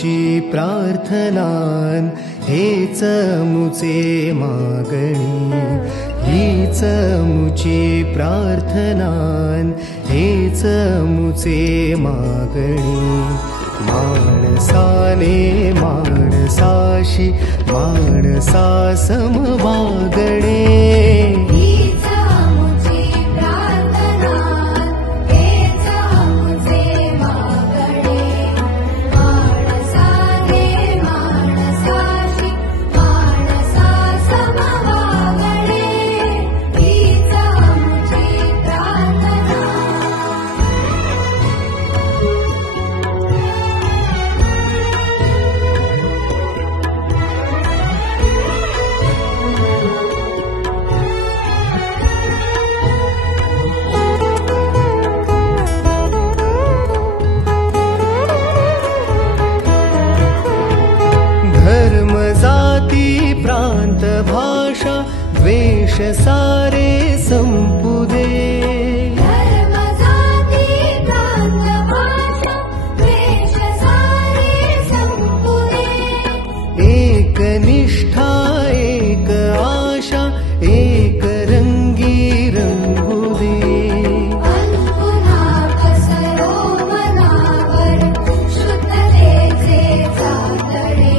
मुची प्रार्थनान हेच मुचे मागणी हीच मुची प्रार्थनान हेच मुचे मागणी माणसाने माणसाशी माणसा समवागणे प्रांत भाषा द्वेष सारे संपुदे धर्म जाती प्रांत भाषा द्वेष सारे संपुदे एक निष्ठा एक आशा एक रंगी रंगुदे अल्पुना कसरो मनावर शुद्धतेचे चातडे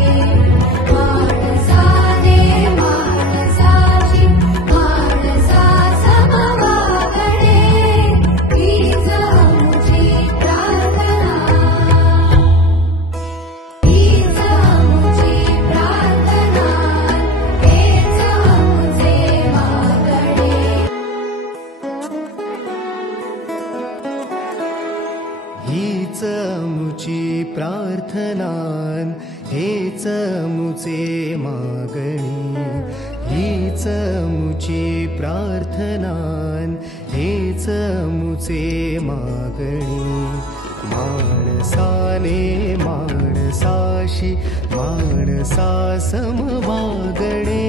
हीच मुची प्रार्थनान हेच मुचे मागणी हीच मुची प्रार्थनान हेच मुचे मागणी माणसाने माणसाशी माणसा समवागणे